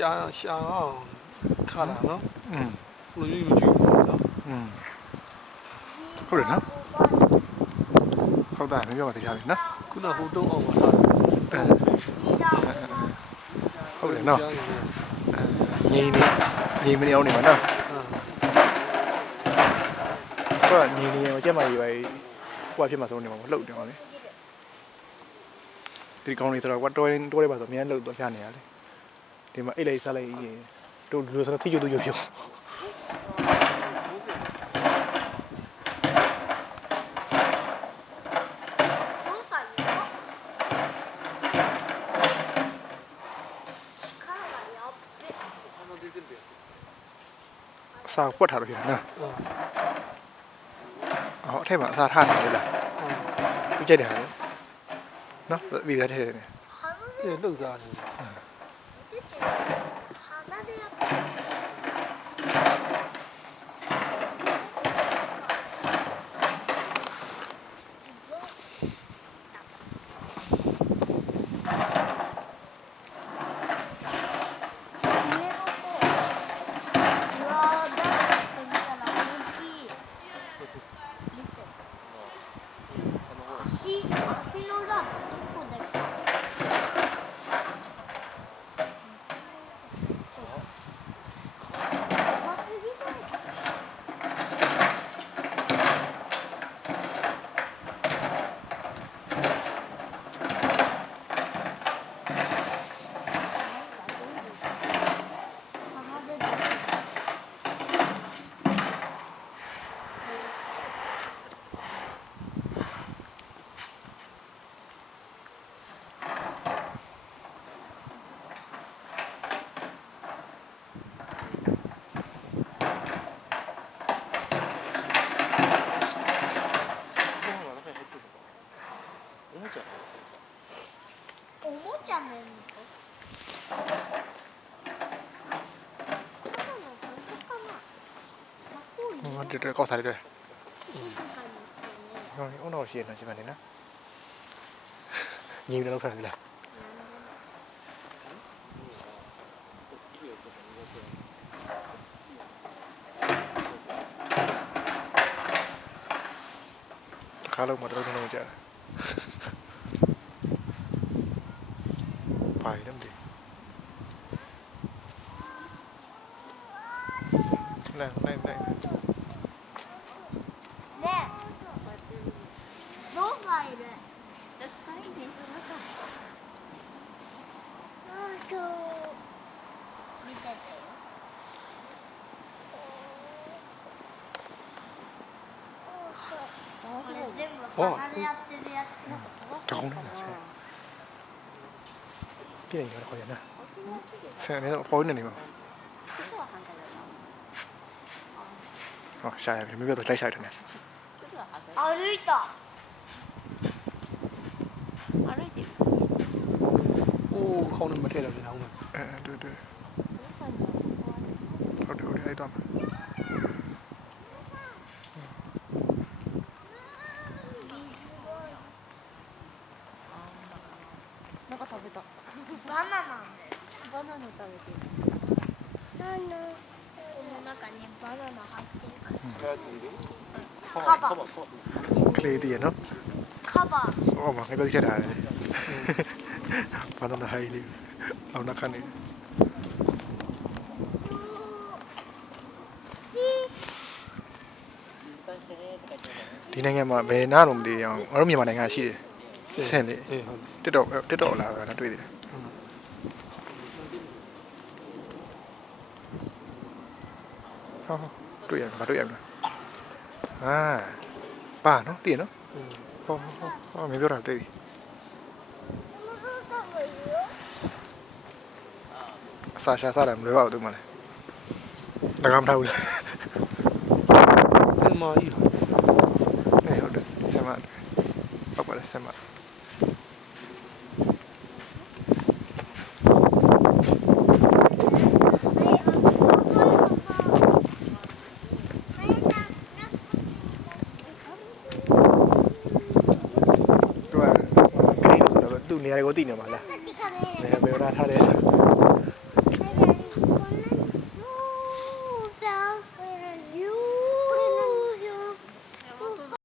ရှာအောင်ထားတာနော်လူကြီးမကြည့်ဘူးနော်ဟုတ်တယ်နော်ဟုတ်တာမျိုးပြောတရားလေနော်ခုနဟိုတုံးအောင်ထားတယ်ဟုတ်တယ်နော်ညီမနေအောင်နေမှာနော်တော့ညီရောကြက်မကြီးပဲဟိုဖြစ်မှာဆုံးနေမှာမလှုပ်တယ်ဟောလေဒီကောင်းနေတော့ကွာတွဲပါဆိုအများလှုပ်တော့ရနေရလေဒီမှာအိတ်လိုက်စားလိုက်တို့လူဆိုတော့ထိကျတို့ရုပ်ဖြုတ်စာပွက်ထားလို့ဖြစ်နော်အော်အထက်မှာအစာထားနေလေလားသူကြိုက်တယ်ဟာလေနော်ပြီးသားထဲနေလှုပ်စားနေ这高才对。我那些那些反正呢，你们都看的了。看了我这都能讲。白的没。来。这红的呢？变一个好像呢。现在那跑那里嘛。哦，下一个没有再下一个呢。歩いた。哦，ခေါင်းနဲ့မထည့်တော့ပြန်အောင်မယ်对ဟုတ်တယ်အဲ့တော့なんか食べた。バナナ。バナナ食べてる。この中にバナナ入ってるから。カバ。ကလေးတည်းနော်カバ。ဟောမှာငါပြောချက်တာလေဘာသာဟိုင်းလေးအောင်နာခနေဒီနိုင်ငံမှာဘယ်နာတော့မသိအောင်ငါတို့မြန်မာနိုင်ငံရှိတယ်ဆင်လေတက်တော့လာပဲနော်တွေ့တယ်ဟောတွေ့ရမှာတွေ့ရမှာပါနော်တည်နော်ဟောမပြောတာတွေ့ပြီအစာရှာစားတယ်မလွယ်ပါဘူးသူမှလည်းငါမထားဘူးလားစင်မာကြီးဟုတ်တယ်ဆင်မဟုတ်ပါလေဆင်မသူနေရာကိုတည်နေမှာလားဘယ်ထားလဲ